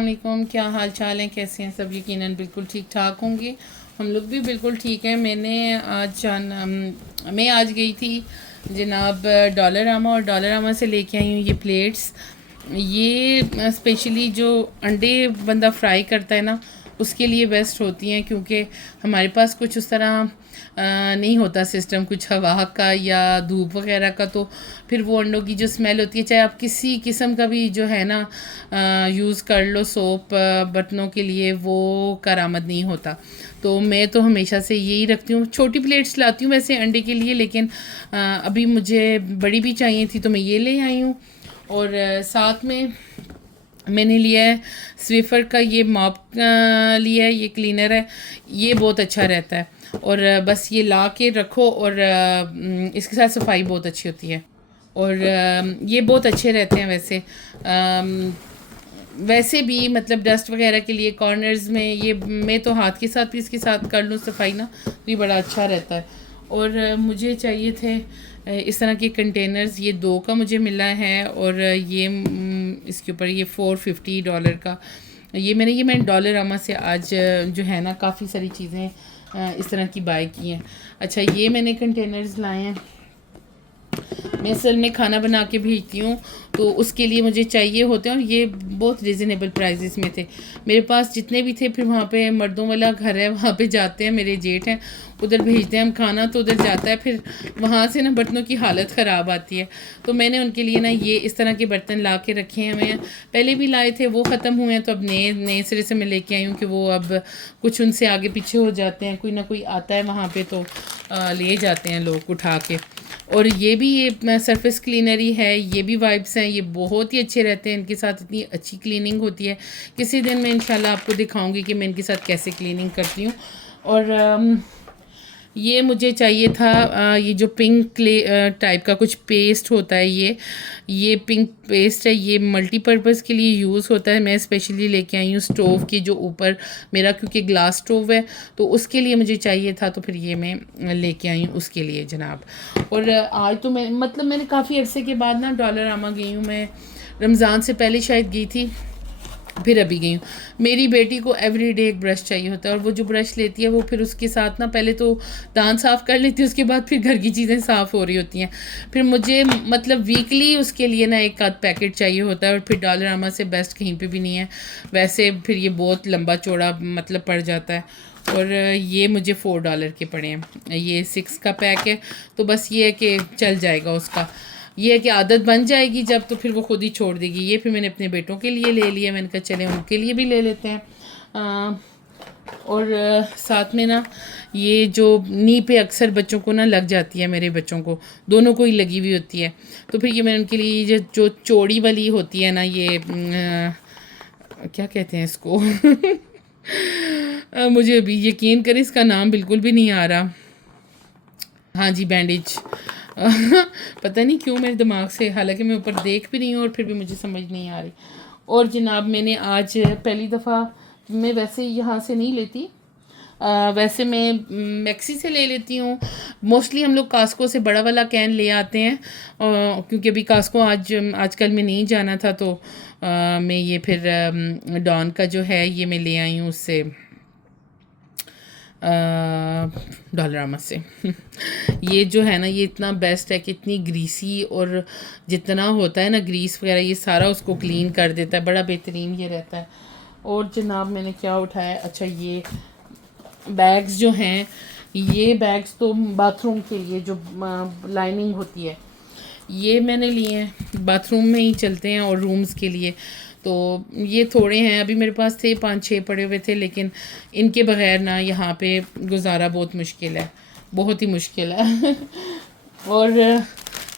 अस्सलाम वालेकुम, क्या हाल चाल है, कैसे हैं सब। यकीनन बिल्कुल ठीक ठाक होंगे। हम लोग भी बिल्कुल ठीक हैं। मैं आज गई थी जनाब डॉलरामा, और डॉलरामा से लेके आई हूँ ये प्लेट्स। ये स्पेशली जो अंडे बंदा फ्राई करता है ना, उसके लिए बेस्ट होती हैं, क्योंकि हमारे पास कुछ उस तरह नहीं होता सिस्टम कुछ हवा का या धूप वगैरह का, तो फिर वो अंडों की जो स्मेल होती है, चाहे आप किसी किस्म का भी जो है ना यूज़ कर लो सोप बर्तनों के लिए, वो करामद नहीं होता। तो मैं तो हमेशा से यही रखती हूँ। छोटी प्लेट्स लाती हूँ वैसे अंडे के लिए, लेकिन अभी मुझे बड़ी भी चाहिए थी तो मैं ये ले आई हूँ। और साथ में मैंने लिया है स्विफर का ये मॉप लिया है, ये क्लीनर है, ये बहुत अच्छा रहता है। और बस ये ला के रखो, और इसके साथ सफाई बहुत अच्छी होती है। और ये बहुत अच्छे रहते हैं वैसे भी, मतलब डस्ट वगैरह के लिए कॉर्नर्स में, ये मैं तो हाथ के साथ भी इसके साथ कर लूँ सफाई ना, तो ये बड़ा अच्छा रहता है। और मुझे चाहिए थे इस तरह के कंटेनर्स, ये 2 का मुझे मिला है। और ये इसके ऊपर ये $450 का मैंने डॉलरामा से आज जो है ना काफ़ी सारी चीज़ें इस तरह की बाय की हैं। अच्छा, ये मैंने कंटेनर्स लाए हैं। मैं असल में खाना बना के भेजती हूँ, तो उसके लिए मुझे चाहिए होते हैं, और ये बहुत रिजनेबल प्राइसेस में थे मेरे पास जितने भी थे। फिर वहाँ पे मर्दों वाला घर है, वहाँ पे जाते हैं, मेरे जेठ हैं, उधर भेजते हैं हम खाना, तो उधर जाता है, फिर वहाँ से ना बर्तनों की हालत ख़राब आती है। तो मैंने उनके लिए ना ये इस तरह के बर्तन ला के रखे हैं। मैं पहले भी लाए थे, वो ख़त्म हुए हैं, तो अब नए नए सिरे से मैं लेके आई हूँ कि वो अब कुछ उनसे आगे पीछे हो जाते हैं, कोई ना कोई आता है वहाँ पर, तो ले जाते हैं लोग उठा के। और ये भी ये सरफेस क्लीनरी है, ये भी वाइप्स हैं, ये बहुत ही अच्छे रहते हैं, इनके साथ इतनी अच्छी क्लीनिंग होती है। किसी दिन मैं इंशाल्लाह आपको दिखाऊंगी कि मैं इनके साथ कैसे क्लीनिंग करती हूँ। और ये मुझे चाहिए था ये जो पिंक क्ले टाइप का कुछ पेस्ट होता है, ये पिंक पेस्ट है, ये मल्टीपर्पज़ के लिए यूज़ होता है। मैं स्पेशली लेके आई हूँ स्टोव की जो ऊपर मेरा, क्योंकि ग्लास स्टोव है, तो उसके लिए मुझे चाहिए था, तो फिर ये मैं लेके आई हूँ उसके लिए जनाब। और आज तो मैंने काफ़ी अरसे के बाद ना डॉलरामा गई हूँ। मैं रमज़ान से पहले शायद गई थी, फिर अभी गई हूँ। मेरी बेटी को एवरीडे एक ब्रश चाहिए होता है, और वो जो ब्रश लेती है वो फिर उसके साथ ना पहले तो दांत साफ़ कर लेती है, उसके बाद फिर घर की चीज़ें साफ़ हो रही होती हैं। फिर मुझे मतलब वीकली उसके लिए ना एक आध पैकेट चाहिए होता है, और फिर डॉलरामा से बेस्ट कहीं पे भी नहीं है वैसे। फिर ये बहुत लंबा चौड़ा मतलब पड़ जाता है, और ये मुझे $4 के पड़े हैं। ये 6 का पैक है, तो बस ये है कि चल जाएगा उसका। ये है कि आदत बन जाएगी जब, तो फिर वो खुद ही छोड़ देगी। ये फिर मैंने अपने बेटों के लिए ले लिया, मैंने कहा चले उनके लिए भी ले लेते हैं। और साथ में ना ये जो नी पे अक्सर बच्चों को ना लग जाती है, मेरे बच्चों को दोनों को ही लगी हुई होती है, तो फिर ये मैंने उनके लिए जो चौड़ी वाली होती है ना, ये क्या कहते हैं इसको मुझे अभी यकीन करें इसका नाम बिल्कुल भी नहीं आ रहा। हाँ जी, बैंडेज पता नहीं क्यों मेरे दिमाग से, हालांकि मैं ऊपर देख भी रही हूँ और फिर भी मुझे समझ नहीं आ रही। और जनाब मैंने आज पहली दफ़ा, मैं वैसे यहाँ से नहीं लेती, वैसे मैं मैक्सी से ले लेती हूँ। मोस्टली हम लोग कास्को से बड़ा वाला कैन ले आते हैं, क्योंकि अभी कास्को आजकल में नहीं जाना था, तो मैं ये फिर डॉन का जो है ये मैं ले आई हूँ उससे, डॉलरामा से ये जो है ना, ये इतना बेस्ट है कि इतनी ग्रीसी, और जितना होता है ना ग्रीस वगैरह, ये सारा उसको क्लीन कर देता है, बड़ा बेहतरीन ये रहता है। और जनाब मैंने क्या उठाया, अच्छा ये बैग्स जो हैं, ये बैग्स तो बाथरूम के लिए जो लाइनिंग होती है, ये मैंने लिए हैं, बाथरूम में ही चलते हैं और रूम्स के लिए। तो ये थोड़े हैं, अभी मेरे पास थे 5-6 पड़े हुए थे, लेकिन इनके बगैर ना यहाँ पे गुजारा बहुत मुश्किल है, बहुत ही मुश्किल है और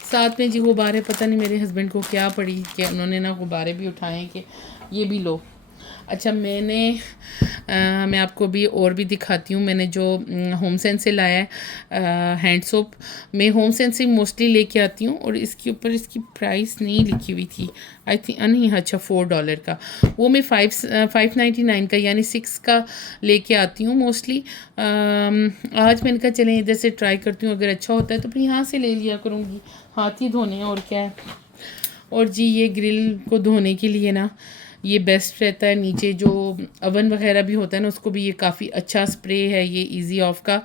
साथ में जी गुब्बारे, पता नहीं मेरे हस्बैंड को क्या पड़ी कि उन्होंने ना गुब्बारे भी उठाए कि ये भी लो। अच्छा, मैं आपको भी और भी दिखाती हूँ। मैंने जो होम सेंस से लाया है हैंड सोप, मैं होम सेंस से मोस्टली लेके आती हूँ, और इसके ऊपर इसकी प्राइस नहीं लिखी हुई थी, आई थिंक नहीं, अच्छा $4 का, वो मैं 599 का यानी 6 का लेके आती हूँ मोस्टली। आज मैंने कहा चलें इधर से ट्राई करती हूँ, अगर अच्छा होता है तो फिर यहाँ से ले लिया करूँगी, हाथ ही धोने हैं और क्या है। और जी ये ग्रिल को धोने के लिए ना, ये बेस्ट रहता है। नीचे जो अवन वगैरह भी होता है ना उसको भी ये काफ़ी अच्छा स्प्रे है ये इजी ऑफ का,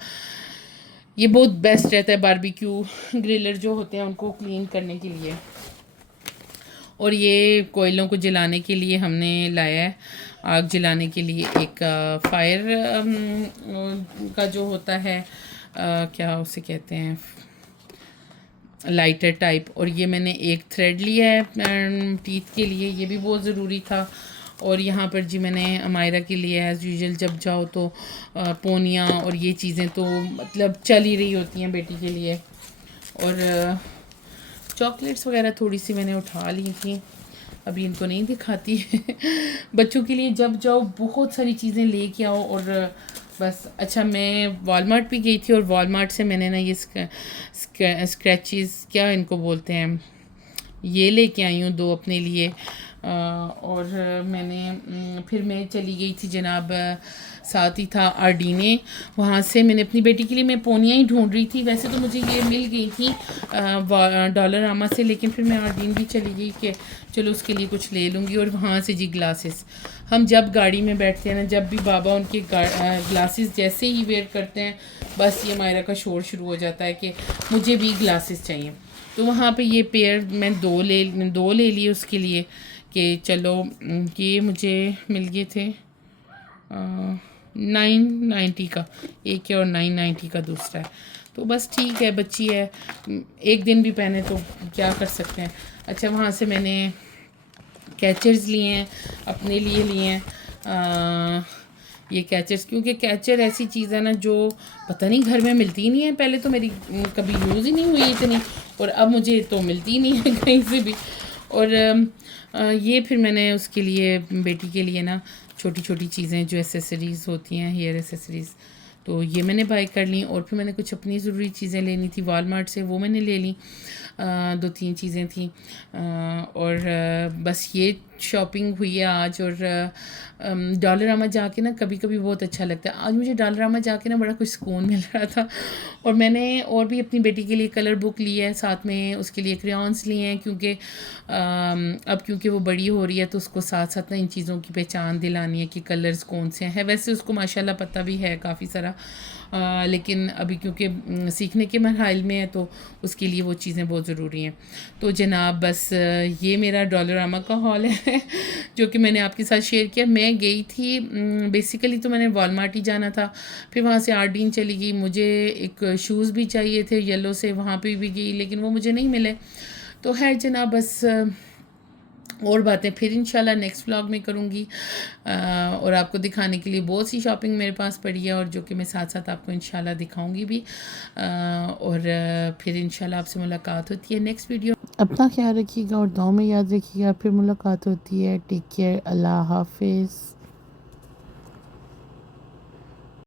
ये बहुत बेस्ट रहता है बारबेक्यू ग्रिलर जो होते हैं उनको क्लीन करने के लिए। और ये कोयलों को जलाने के लिए हमने लाया है, आग जलाने के लिए एक फायर का जो होता है क्या उसे कहते हैं, लाइटर टाइप। और ये मैंने एक थ्रेड लिया है टीथ के लिए, ये भी बहुत ज़रूरी था। और यहाँ पर जी मैंने अमायरा के लिए एज़ यूजुअल जब जाओ तो पोनियाँ और ये चीज़ें तो मतलब चल ही रही होती हैं बेटी के लिए। और चॉकलेट्स वगैरह थोड़ी सी मैंने उठा ली थी, अभी इनको नहीं दिखाती बच्चों के लिए जब जाओ बहुत सारी चीज़ें लेके आओ। और बस अच्छा मैं वॉलमार्ट भी गई थी और वॉलमार्ट से मैंने ना ये स्क्रैचेस क्या इनको बोलते हैं ये लेके आई हूँ 2 अपने लिए। और मैंने फिर मैं चली गई थी जनाब, साथ ही था आर्डीने, वहाँ से मैंने अपनी बेटी के लिए मैं पोनियाँ ही ढूंढ रही थी। वैसे तो मुझे ये मिल गई थी डॉलरामा से, लेकिन फिर मैं आर्डीन भी चली गई कि चलो उसके लिए कुछ ले लूँगी। और वहाँ से जी ग्लासेस, हम जब गाड़ी में बैठते हैं ना, जब भी बाबा उनके ग्लासेस जैसे ही वेयर करते हैं बस ये मायरा का शोर शुरू हो जाता है कि मुझे भी ग्लासेस चाहिए। तो वहाँ पे ये पेयर मैं 2 ले लिए उसके लिए कि चलो ये मुझे मिल गए थे 990 का एक है और 990 का दूसरा है। तो बस ठीक है, बच्ची है, एक दिन भी पहने तो क्या कर सकते हैं। अच्छा वहाँ से मैंने कैचर्स लिए हैं, अपने लिए लिए हैं ये कैचर्स, क्योंकि कैचर ऐसी चीज़ है ना जो पता नहीं घर में मिलती ही नहीं है। पहले तो मेरी कभी यूज़ ही नहीं हुई इतनी, और अब मुझे तो मिलती ही नहीं है कहीं से भी। और ये फिर मैंने उसके लिए बेटी के लिए ना छोटी छोटी चीज़ें जो एसेसरीज़ होती हैं, हेयर एसेसरीज़, तो ये मैंने बाय कर ली। और फिर मैंने कुछ अपनी ज़रूरी चीज़ें लेनी थी वॉलमार्ट से, वो मैंने ले ली, 2-3 चीज़ें थी। और बस ये शॉपिंग हुई है आज। और डॉलरामा जाके ना कभी कभी बहुत अच्छा लगता है। आज मुझे डॉलरामा जाके ना बड़ा कुछ सुकून मिल रहा था। और मैंने और भी अपनी बेटी के लिए कलर बुक ली है, साथ में उसके लिए क्रेयॉन्स लिए हैं, क्योंकि अब क्योंकि वो बड़ी हो रही है तो उसको साथ साथ ना इन चीज़ों की पहचान दिलानी है कि कलर्स कौन से हैं। वैसे उसको माशाल्लाह पता भी है काफ़ी सारा, लेकिन अभी क्योंकि सीखने के मरहल में है तो उसके लिए वो चीज़ें बहुत ज़रूरी हैं। तो जनाब बस ये मेरा डॉलरामा का हॉल है जो कि मैंने आपके साथ शेयर किया। मैं गई थी बेसिकली तो मैंने वॉलमार्ट ही जाना था, फिर वहाँ से आर्डीन चली गई, मुझे एक शूज़ भी चाहिए थे येलो से, वहाँ पे भी गई लेकिन वो मुझे नहीं मिले। तो है जनाब बस और बातें फिर इंशाल्लाह नेक्स्ट व्लॉग में करूँगी। और आपको दिखाने के लिए बहुत सी शॉपिंग मेरे पास पड़ी है, और जो कि मैं साथ साथ आपको इंशाल्लाह दिखाऊंगी भी। और फिर इंशाल्लाह आपसे मुलाकात होती है नेक्स्ट वीडियो। अपना ख्याल रखिएगा और दुआ में याद रखिएगा, फिर मुलाकात होती है। टेक केयर, अल्लाह हाफिज़।